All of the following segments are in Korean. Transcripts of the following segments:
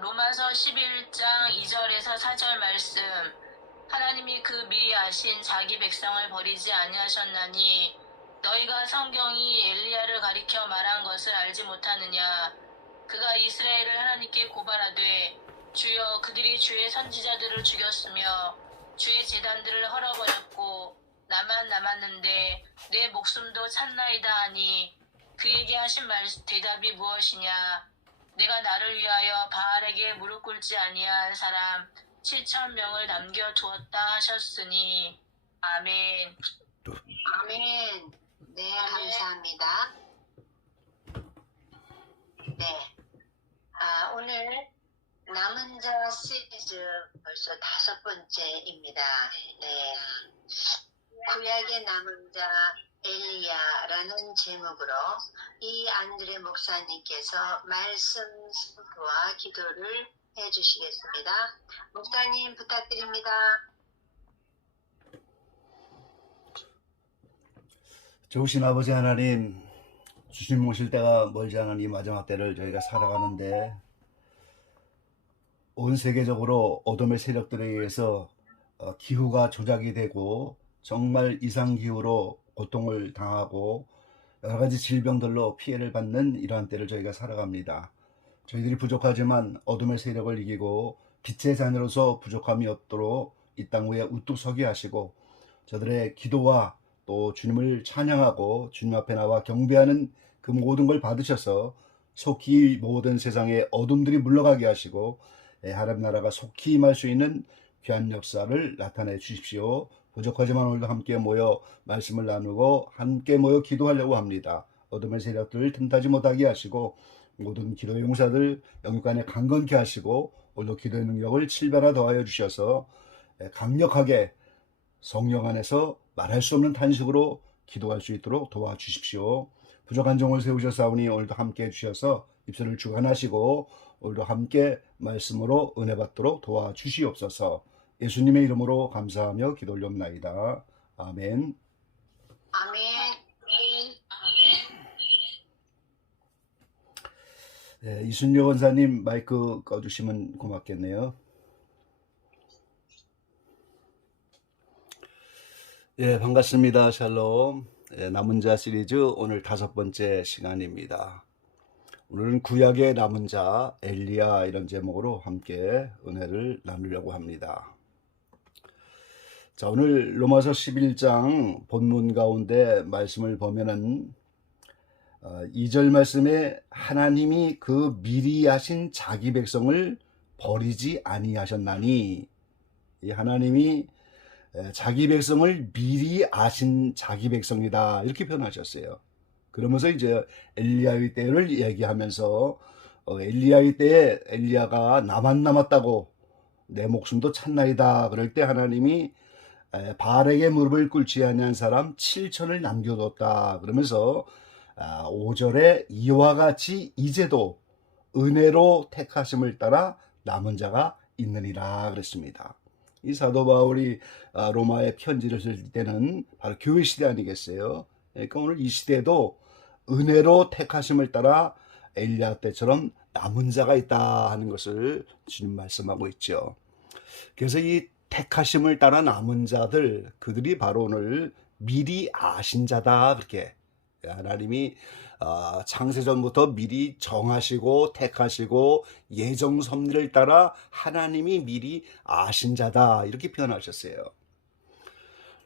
로마서 11장 2절에서 4절 말씀. 하나님이 그 미리 아신 자기 백성을 버리지 아니하셨나니 너희가 성경이 엘리야를 가리켜 말한 것을 알지 못하느냐. 그가 이스라엘을 하나님께 고발하되 주여 그들이 주의 선지자들을 죽였으며 주의 제단들을 헐어버렸고 나만 남았는데 내 목숨도 찾나이다 하니 그에게 하신 대답이 무엇이냐. 내가 나를 위하여 바알에게 무릎 꿇지 아니한 사람 7,000명을 남겨두었다 하셨으니. 아멘. 아멘. 네, 감사합니다. 네. 오늘 남은 자 시리즈 벌써 5번째입니다. 네. 구약의 남은 자 엘리야라는 제목으로 이 안드레 목사님께서 말씀 선포와 기도를 해주시겠습니다. 목사님 부탁드립니다. 좋으신 아버지 하나님, 주님 오실 때가 멀지 않은 이 마지막 때를 저희가 살아가는데 온 세계적으로 어둠의 세력들에 의해서 기후가 조작이 되고 정말 이상기후로 고통을 당하고 여러 가지 질병들로 피해를 받는 이러한 때를 저희가 살아갑니다. 저희들이 부족하지만 어둠의 세력을 이기고 빛의 자녀로서 부족함이 없도록 이 땅 위에 우뚝 서게 하시고 저들의 기도와 또 주님을 찬양하고 주님 앞에 나와 경배하는 그 모든 걸 받으셔서 속히 모든 세상의 어둠들이 물러가게 하시고 하나님 나라가 속히 임할 수 있는 귀한 역사를 나타내 주십시오. 부족하지만 오늘도 함께 모여 말씀을 나누고 함께 모여 기도하려고 합니다. 어둠의 세력들을 틈타지 못하게 하시고 모든 기도 용사들 영육간에 강건케 하시고 오늘도 기도의 능력을 7배나 더하여 주셔서 강력하게 성령 안에서 말할 수 없는 탄식으로 기도할 수 있도록 도와주십시오. 부족한 종을 세우셨사오니 오늘도 함께 해주셔서 입술을 주관하시고 오늘도 함께 말씀으로 은혜 받도록 도와주시옵소서. 예수님의 이름으로 감사하며 기도 올려옵나이다. 아멘. 아멘. 네, 이순녀 원사님 마이크 꺼주시면 고맙겠네요. 예, 반갑습니다. 샬롬. 남은 자 시리즈 오늘 5번째 시간입니다. 오늘은 구약의 남은 자 엘리야 이런 제목으로 함께 은혜를 나누려고 합니다. 자, 오늘 로마서 11장 본문 가운데 말씀을 보면은 2절 말씀에 하나님이 그 미리 하신 자기 백성을 버리지 아니하셨나니, 이 하나님이 자기 백성을 미리 아신 자기 백성이다 이렇게 표현하셨어요. 그러면서 이제 엘리야의 때를 얘기하면서 엘리야의 때에 엘리야가 나만 남았다고 내 목숨도 찾나이다 그럴 때 하나님이 바알에게 무릎을 꿇지 아니한 사람 7천을 남겨뒀다 그러면서 5절에 이와 같이 이제도 은혜로 택하심을 따라 남은 자가 있느니라 그랬습니다. 이 사도 바울이 로마에 편지를 쓸 때는 바로 교회 시대 아니겠어요? 그러니까 오늘 이 시대에도 은혜로 택하심을 따라 엘리야 때처럼 남은 자가 있다 하는 것을 주님 말씀하고 있죠. 그래서 이 택하심을 따라 남은 자들, 그들이 바로 오늘 미리 아신 자다 그렇게 하나님이 창세전부터 미리 정하시고 택하시고 예정 섭리를 따라 하나님이 미리 아신 자다 이렇게 표현하셨어요.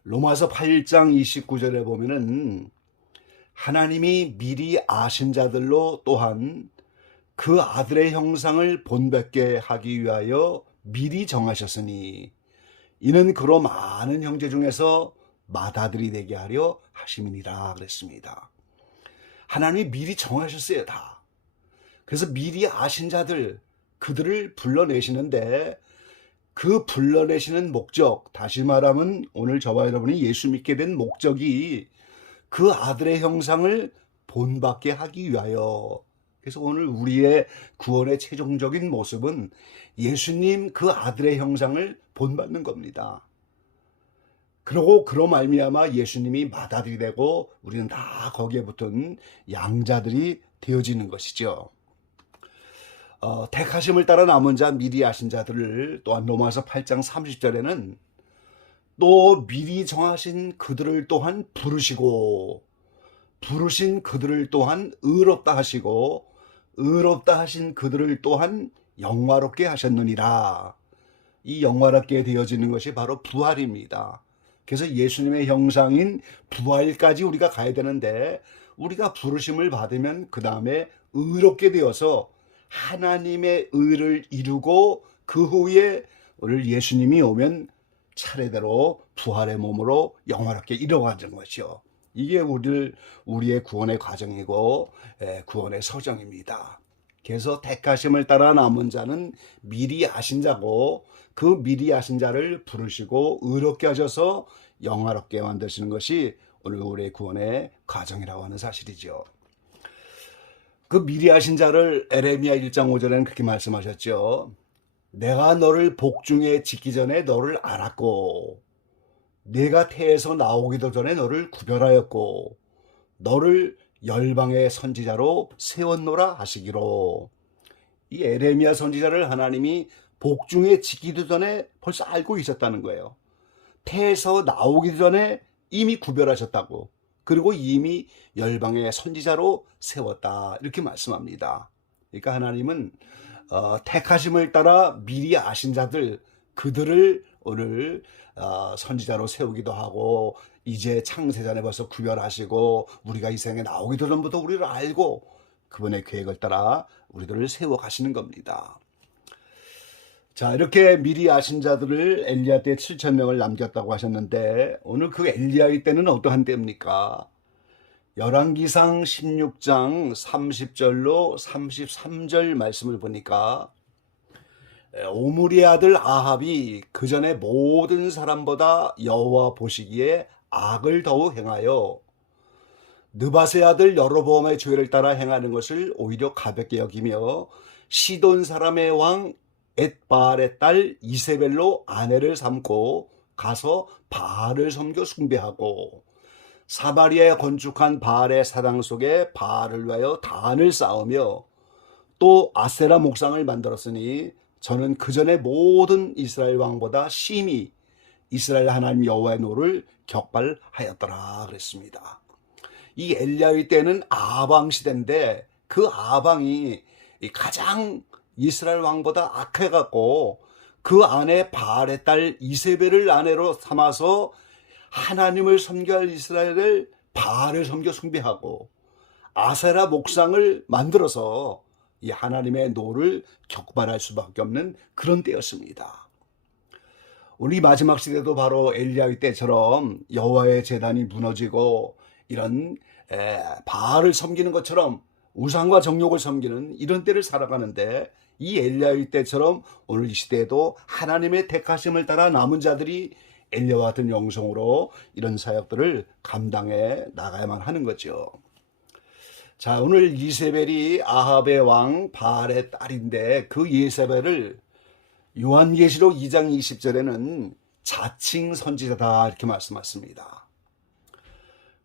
로마서 8장 29절에 보면은 하나님이 미리 아신 자들로 또한 그 아들의 형상을 본받게 하기 위하여 미리 정하셨으니 이는 그로 많은 형제 중에서 맏아들이 되게 하려 하심이니라 그랬습니다. 하나님이 미리 정하셨어요, 다. 그래서 미리 아신 자들, 그들을 불러내시는데 그 불러내시는 목적, 다시 말하면 오늘 저와 여러분이 예수 믿게 된 목적이 그 아들의 형상을 본받게 하기 위하여. 그래서 오늘 우리의 구원의 최종적인 모습은 예수님 그 아들의 형상을 본받는 겁니다. 그러고 그로 말미암아 예수님이 맏아들이 되고 우리는 다 거기에 붙은 양자들이 되어지는 것이죠. 택하심을 따라 남은 자 미리 아신 자들을 또한 로마서 8장 30절에는 또 미리 정하신 그들을 또한 부르시고 부르신 그들을 또한 의롭다 하시고 의롭다 하신 그들을 또한 영화롭게 하셨느니라. 이 영화롭게 되어지는 것이 바로 부활입니다. 그래서 예수님의 형상인 부활까지 우리가 가야 되는데 우리가 부르심을 받으면 그 다음에 의롭게 되어서 하나님의 의를 이루고 그 후에 오늘 예수님이 오면 차례대로 부활의 몸으로 영화롭게 이뤄가는 것이요. 이게 우리의 구원의 과정이고 구원의 서정입니다. 그래서 택하심을 따라 남은 자는 미리 아신 자고 그 미리 아신 자를 부르시고 의롭게 하셔서 영화롭게 만드시는 것이 오늘 우리의 구원의 과정이라고 하는 사실이죠. 그 미리 아신 자를 에레미야 1장 5절에는 그렇게 말씀하셨죠. 내가 너를 복중에 짓기 전에 너를 알았고 내가 태에서 나오기도 전에 너를 구별하였고 너를 열방의 선지자로 세웠노라 하시기로. 이 에레미야 선지자를 하나님이 복중에 짓기도 전에 벌써 알고 있었다는 거예요. 태에서 나오기도 전에 이미 구별하셨다고. 그리고 이미 열방의 선지자로 세웠다 이렇게 말씀합니다. 그러니까 하나님은 택하심을 따라 미리 아신 자들 그들을 오늘 선지자로 세우기도 하고 이제 창세전에 벌써 구별하시고 우리가 이 생에 나오기도 전부터 우리를 알고 그분의 계획을 따라 우리들을 세워가시는 겁니다. 자, 이렇게 미리 아신 자들을 엘리야 때 7,000명을 남겼다고 하셨는데 오늘 그 엘리야의 때는 어떠한 때입니까? 열왕기상 16장 30절로 33절 말씀을 보니까 오므리의 아들 아합이 그 전에 모든 사람보다 여호와 보시기에 악을 더욱 행하여 느밧의 아들 여로보암의 죄를 따라 행하는 것을 오히려 가볍게 여기며 시돈 사람의 왕 엣바알의 딸 이세벨로 아내를 삼고 가서 바알을 섬겨 숭배하고 사마리아에 건축한 바알의 사당 속에 바알을 위하여 단을 쌓으며 또 아세라 목상을 만들었으니 저는 그 전에 모든 이스라엘 왕보다 심히 이스라엘 하나님 여호와의 노를 격발하였더라 그랬습니다. 이 엘리야의 때는 아방 시대인데 그 아방이 가장 이스라엘 왕보다 악해갖고 그 아내 바알의 딸 이세벨을 아내로 삼아서 하나님을 섬겨할 이스라엘을 바알을 섬겨 숭배하고 아세라 목상을 만들어서 이 하나님의 노를 격발할 수밖에 없는 그런 때였습니다. 우리 마지막 시대도 바로 엘리야의 때처럼 여호와의 제단이 무너지고 이런 바알을 섬기는 것처럼 우상과 정욕을 섬기는 이런 때를 살아가는데 이 엘리야의 때처럼 오늘 이 시대에도 하나님의 택하심을 따라 남은 자들이 엘리야와 같은 영성으로 이런 사역들을 감당해 나가야만 하는 거죠. 자, 오늘 이세벨이 아합의 왕 바알의 딸인데 그 이세벨을 요한계시록 2장 20절에는 자칭 선지자다 이렇게 말씀하십니다.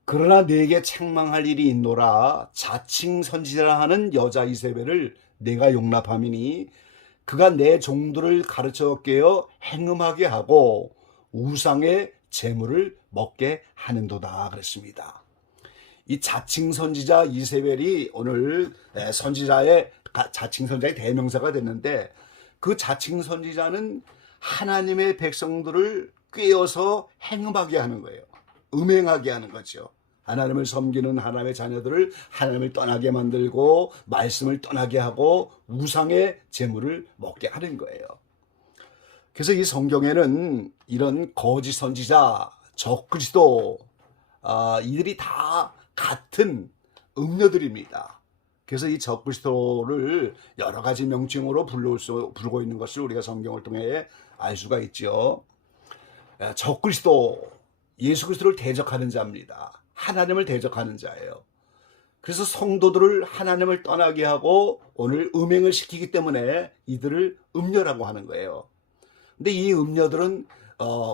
그러나 내게 책망할 일이 있노라. 자칭 선지자라 하는 여자 이세벨을 내가 용납함이니 그가 내 종들을 가르쳐 깨어 행음하게 하고 우상의 재물을 먹게 하는도다 그랬습니다. 이 자칭 선지자 이세벨이 오늘 자칭 선지자의 대명사가 됐는데 그 자칭 선지자는 하나님의 백성들을 꿰어서 행음하게 하는 거예요. 음행하게 하는 거죠. 하나님을 섬기는 하나님의 자녀들을 하나님을 떠나게 만들고 말씀을 떠나게 하고 우상의 재물을 먹게 하는 거예요. 그래서 이 성경에는 이런 거짓 선지자, 적그리스도 이들이 다 같은 음녀들입니다. 그래서 이 적그리스도를 여러 가지 명칭으로 부르고 있는 것을 우리가 성경을 통해 알 수가 있죠. 적그리스도, 예수 그리스도를 대적하는 자입니다. 하나님을 대적하는 자예요. 그래서 성도들을 하나님을 떠나게 하고 오늘 음행을 시키기 때문에 이들을 음녀라고 하는 거예요. 근데 이 음녀들은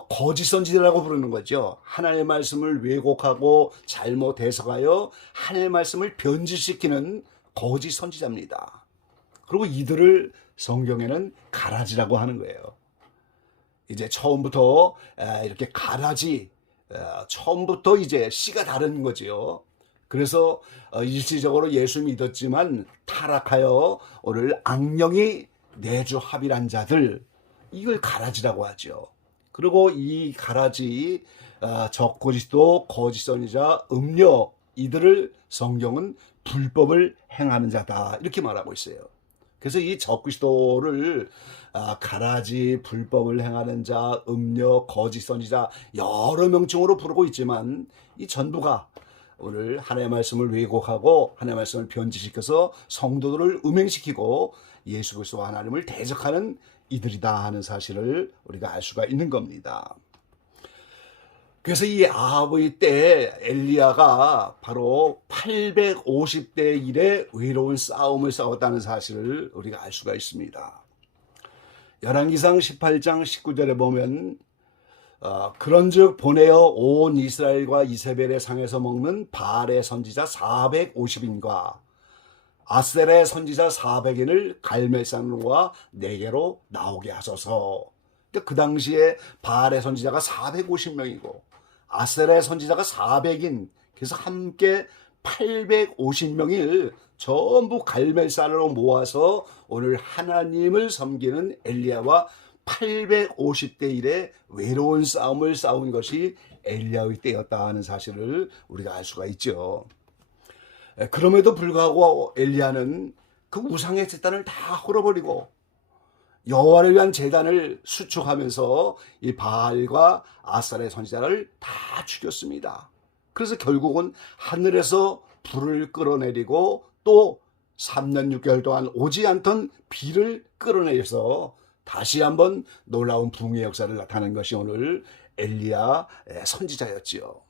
거짓 선지자라고 부르는 거죠. 하나님의 말씀을 왜곡하고 잘못 해석하여 하나님의 말씀을 변질시키는 거짓 선지자입니다. 그리고 이들을 성경에는 가라지라고 하는 거예요. 이제 처음부터 이렇게 가라지, 처음부터 이제 씨가 다른 거지요. 그래서 일시적으로 예수 믿었지만 타락하여 오늘 악령이 내주합일한 자들, 이걸 가라지라고 하죠. 그리고 이 가라지, 적그리스도, 거짓 선지자, 음료, 이들을 성경은 불법을 행하는 자다 이렇게 말하고 있어요. 그래서 이 적그리스도를 가라지, 불법을 행하는 자, 음료, 거짓 선지자 여러 명칭으로 부르고 있지만 이 전부가 오늘 하나님의 말씀을 왜곡하고 하나님의 말씀을 변질시켜서 성도들을 음행시키고 예수 그리스도 하나님을 대적하는 이들이다 하는 사실을 우리가 알 수가 있는 겁니다. 그래서 이 아합의 때 엘리야가 바로 850대 1의 외로운 싸움을 싸웠다는 사실을 우리가 알 수가 있습니다. 열왕기상 18장 19절에 보면 그런즉 보내어 온 이스라엘과 이세벨의 상에서 먹는 바알의 선지자 450인과 아셀의 선지자 400인을 갈멜산과 내게로 나오게 하소서. 그 당시에 바알의 선지자가 450명이고 아셀의 선지자가 400인, 그래서 함께 850명을 전부 갈멜산으로 모아서 오늘 하나님을 섬기는 엘리야와 850대 1의 외로운 싸움을 싸운 것이 엘리야의 때였다 하는 사실을 우리가 알 수가 있죠. 그럼에도 불구하고 엘리야는 그 우상의 제단을 다 헐어버리고 여호와를 위한 제단을 수축하면서 이 바알과 아셀의 선지자를 다 죽였습니다. 그래서 결국은 하늘에서 불을 끌어내리고 또 3년 6개월 동안 오지 않던 비를 끌어내려서 다시 한번 놀라운 붕의 역사를 나타낸 것이 오늘 엘리야 선지자였지요.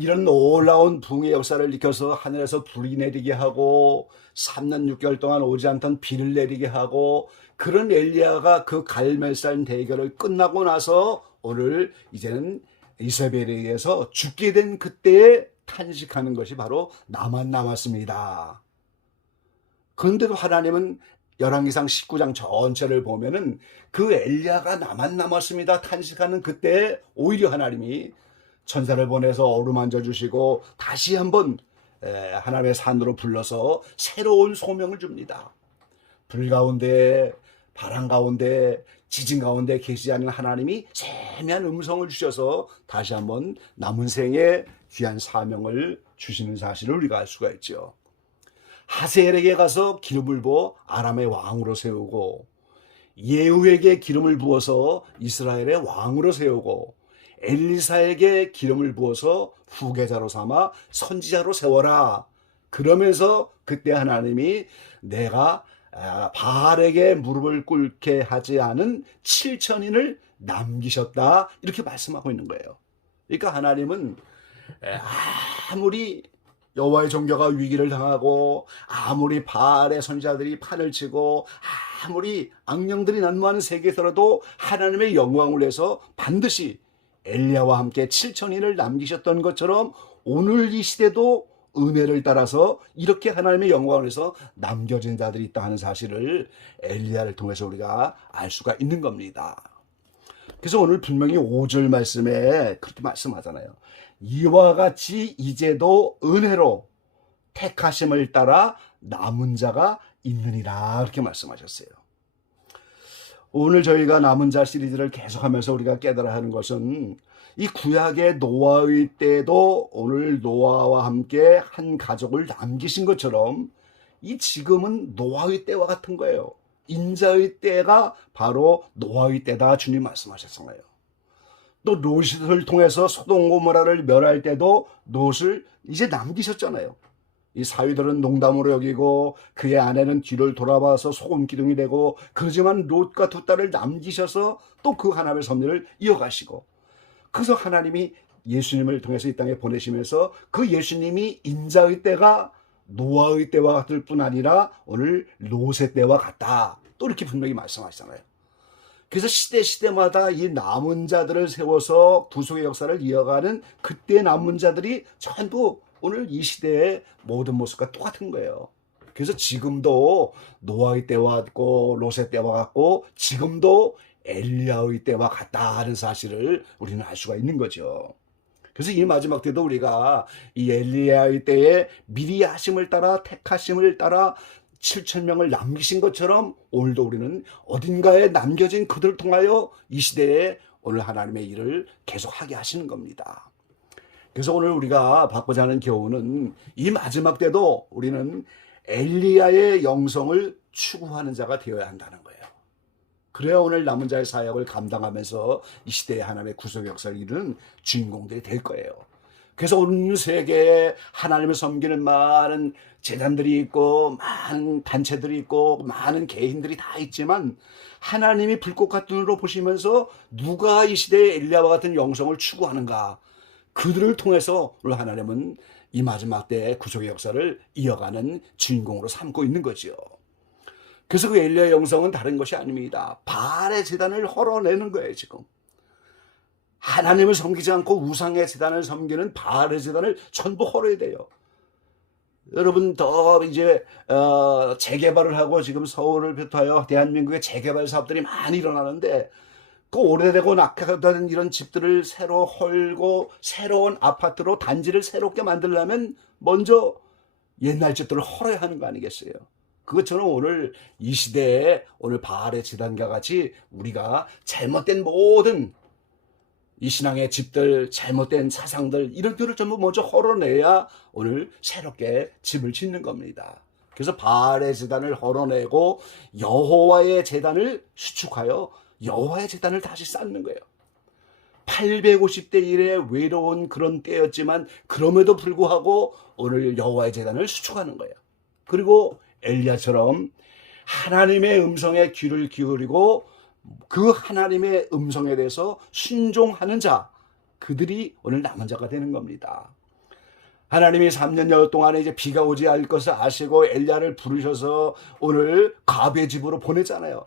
이런 놀라운 붕의 역사를 일으켜서 하늘에서 불이 내리게 하고 3년 6개월 동안 오지 않던 비를 내리게 하고 그런 엘리야가 그 갈멜산 대결을 끝나고 나서 오늘 이제는 이세벨에 의해서 죽게 된 그때에 탄식하는 것이 바로 나만 남았습니다. 그런데도 하나님은 열왕기상 19장 전체를 보면은 그 엘리야가 나만 남았습니다 탄식하는 그때에 오히려 하나님이 천사를 보내서 어루만져 주시고 다시 한번 하나님의 산으로 불러서 새로운 소명을 줍니다. 불 가운데, 바람 가운데, 지진 가운데 계시지 않는 하나님이 세미한 음성을 주셔서 다시 한번 남은 생에 귀한 사명을 주시는 사실을 우리가 알 수가 있죠. 하세엘에게 가서 기름을 부어 아람의 왕으로 세우고 예후에게 기름을 부어서 이스라엘의 왕으로 세우고 엘리사에게 기름을 부어서 후계자로 삼아 선지자로 세워라. 그러면서 그때 하나님이 내가 바알에게 무릎을 꿇게 하지 않은 7천인을 남기셨다 이렇게 말씀하고 있는 거예요. 그러니까 하나님은 아무리 여호와의 종교가 위기를 당하고 아무리 바알의 선지자들이 판을 치고 아무리 악령들이 난무하는 세계에서라도 하나님의 영광을 위해서 반드시 엘리야와 함께 7천인을 남기셨던 것처럼 오늘 이 시대도 은혜를 따라서 이렇게 하나님의 영광을 위해서 남겨진 자들이 있다 하는 사실을 엘리야를 통해서 우리가 알 수가 있는 겁니다. 그래서 오늘 분명히 5절 말씀에 그렇게 말씀하잖아요. 이와 같이 이제도 은혜로 택하심을 따라 남은 자가 있느니라 그렇게 말씀하셨어요. 오늘 저희가 남은 자 시리즈를 계속하면서 우리가 깨달아야 하는 것은 이 구약의 노아의 때도 오늘 노아와 함께 한 가족을 남기신 것처럼 이 지금은 노아의 때와 같은 거예요. 인자의 때가 바로 노아의 때다 주님 말씀하셨잖아요. 또 롯을 통해서 소돔 고모라를 멸할 때도 롯을 이제 남기셨잖아요. 이 사위들은 농담으로 여기고 그의 아내는 뒤를 돌아봐서 소금 기둥이 되고 그러지만 롯과 두 딸을 남기셔서 또 그 하나님의 섭리를 이어가시고 그래서 하나님이 예수님을 통해서 이 땅에 보내시면서 그 예수님이 인자의 때가 노아의 때와 같을 뿐 아니라 오늘 롯의 때와 같다. 또 이렇게 분명히 말씀하시잖아요. 그래서 시대마다 이 남은 자들을 세워서 구속의 역사를 이어가는 그때 남은 자들이 전부 오늘 이 시대의 모든 모습과 똑같은 거예요. 그래서 지금도 노아의 때와 같고 롯의 때와 같고 지금도 엘리야의 때와 같다는 사실을 우리는 알 수가 있는 거죠. 그래서 이 마지막 때도 우리가 이 엘리야의 때에 미리 하심을 따라 택하심을 따라 7천 명을 남기신 것처럼 오늘도 우리는 어딘가에 남겨진 그들을 통하여 이 시대에 오늘 하나님의 일을 계속하게 하시는 겁니다. 그래서 오늘 우리가 받고자 하는 교훈은 이 마지막 때도 우리는 엘리야의 영성을 추구하는 자가 되어야 한다는 거예요. 그래야 오늘 남은 자의 사역을 감당하면서 이 시대의 하나님의 구속 역사를 이루는 주인공들이 될 거예요. 그래서 온 세계에 하나님을 섬기는 많은 재단들이 있고 많은 단체들이 있고 많은 개인들이 다 있지만 하나님이 불꽃 같은 눈으로 보시면서 누가 이 시대에 엘리야와 같은 영성을 추구하는가, 그들을 통해서 오늘 하나님은 이 마지막 때의 구속의 역사를 이어가는 주인공으로 삼고 있는 거죠. 그래서 그 엘리야의 영성은 다른 것이 아닙니다. 바알의 제단을 헐어내는 거예요. 지금 하나님을 섬기지 않고 우상의 제단을 섬기는 바알의 제단을 전부 헐어야 돼요. 여러분 더 이제 재개발을 하고 지금 서울을 비롯하여 대한민국의 재개발 사업들이 많이 일어나는데 그 오래되고 낙하된 이런 집들을 새로 헐고 새로운 아파트로 단지를 새롭게 만들려면 먼저 옛날 집들을 헐어야 하는 거 아니겠어요? 그것처럼 오늘 이 시대에 오늘 바알의 제단과 같이 우리가 잘못된 모든 이 신앙의 집들, 잘못된 사상들 이런 것들을 전부 먼저 헐어내야 오늘 새롭게 집을 짓는 겁니다. 그래서 바알의 제단을 헐어내고 여호와의 제단을 수축하여 여호와의 제단을 다시 쌓는 거예요. 850대 1의 외로운 그런 때였지만 그럼에도 불구하고 오늘 여호와의 제단을 수축하는 거예요. 그리고 엘리야처럼 하나님의 음성에 귀를 기울이고 그 하나님의 음성에 대해서 순종하는 자, 그들이 오늘 남은 자가 되는 겁니다. 하나님이 3년여 동안에 이제 비가 오지 않을 것을 아시고 엘리야를 부르셔서 오늘 가브의 집으로 보내잖아요.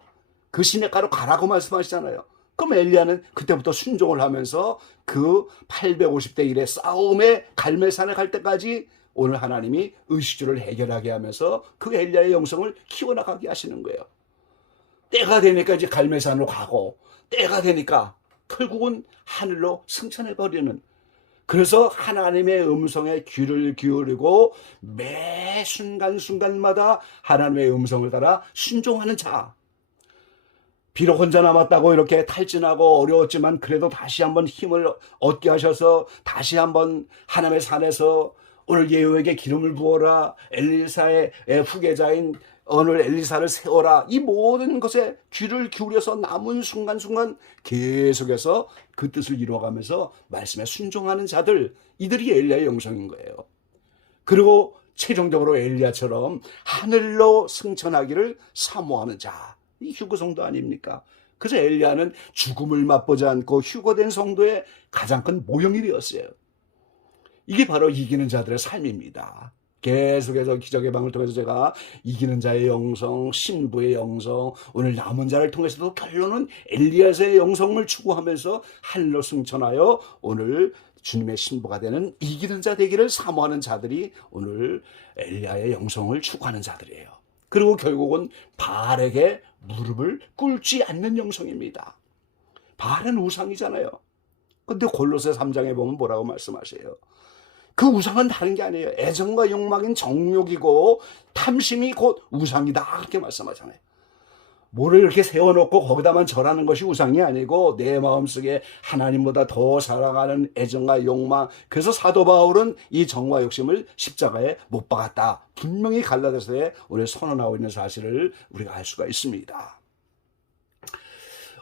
그 시냇가로 가라고 말씀하시잖아요. 그럼 엘리야는 그때부터 순종을 하면서 그 850대 1의 싸움의 갈멜산에 갈 때까지 오늘 하나님이 의식주를 해결하게 하면서 그 엘리야의 영성을 키워나가게 하시는 거예요. 때가 되니까 이제 갈멜산으로 가고 때가 되니까 결국은 하늘로 승천해버리는, 그래서 하나님의 음성에 귀를 기울이고 매 순간순간마다 하나님의 음성을 따라 순종하는 자, 비록 혼자 남았다고 이렇게 탈진하고 어려웠지만 그래도 다시 한번 힘을 얻게 하셔서 다시 한번 하나님의 산에서 오늘 예후에게 기름을 부어라, 엘리사의 후계자인 오늘 엘리사를 세워라, 이 모든 것에 귀를 기울여서 남은 순간순간 계속해서 그 뜻을 이루어가면서 말씀에 순종하는 자들, 이들이 엘리야의 영성인 거예요. 그리고 최종적으로 엘리야처럼 하늘로 승천하기를 사모하는 자, 이 휴거 성도 아닙니까? 그래서 엘리야는 죽음을 맛보지 않고 휴거된 성도의 가장 큰 모형이 되었어요. 이게 바로 이기는 자들의 삶입니다. 계속해서 기적의 방을 통해서 제가 이기는 자의 영성, 신부의 영성, 오늘 남은 자를 통해서도 결론은 엘리야의 영성을 추구하면서 하늘로 승천하여 오늘 주님의 신부가 되는 이기는 자 되기를 사모하는 자들이 오늘 엘리야의 영성을 추구하는 자들이에요. 그리고 결국은 바알에게 무릎을 꿇지 않는 영성입니다. 바알은 우상이잖아요. 근데 골로새 3장에 보면 뭐라고 말씀하세요? 그 우상은 다른 게 아니에요. 애정과 욕망인 정욕이고 탐심이 곧 우상이다, 그렇게 말씀하잖아요. 뭐를 이렇게 세워놓고 거기다만 절하는 것이 우상이 아니고 내 마음속에 하나님보다 더 사랑하는 애정과 욕망, 그래서 사도 바울은 이 정과 욕심을 십자가에 못 박았다, 분명히 갈라디아서에 오늘 선언하고 있는 사실을 우리가 알 수가 있습니다.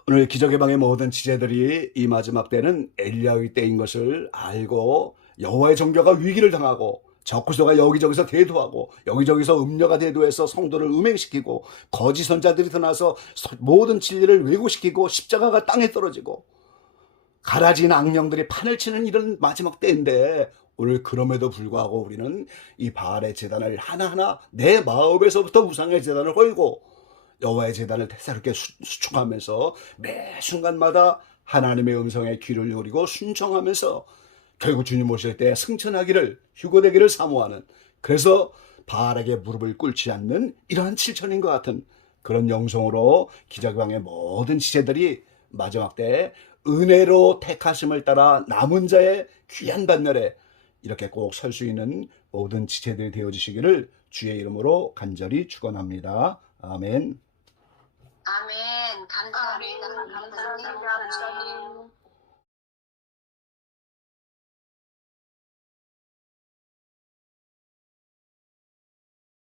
오늘 기적의 방의 모든 지체들이 이 마지막 때는 엘리야의 때인 것을 알고 여호와의 종교가 위기를 당하고 적그리스도가 여기저기서 대도하고 여기저기서 음녀가 대도해서 성도를 음행시키고 거짓 선자들이 드나서 모든 진리를 왜곡시키고 십자가가 땅에 떨어지고 가라진 악령들이 판을 치는 이런 마지막 때인데, 오늘 그럼에도 불구하고 우리는 이 바알의 제단을 하나하나 내 마음에서부터 우상의 제단을 헐고 여호와의 제단을 새롭게 수축하면서 매 순간마다 하나님의 음성에 귀를 기울이고 순종하면서 결국 주님 오실 때 승천하기를, 휴거되기를 사모하는, 그래서 바알에게 무릎을 꿇지 않는 이러한 7천인과 같은 그런 영성으로 기적왕의 모든 지체들이 마지막 때 은혜로 택하심을 따라 남은 자의 귀한 반열에 이렇게 꼭 설 수 있는 모든 지체들이 되어주시기를 주의 이름으로 간절히 축원합니다. 아멘. 아멘. 감사합니다. 감사합니다, 목사님.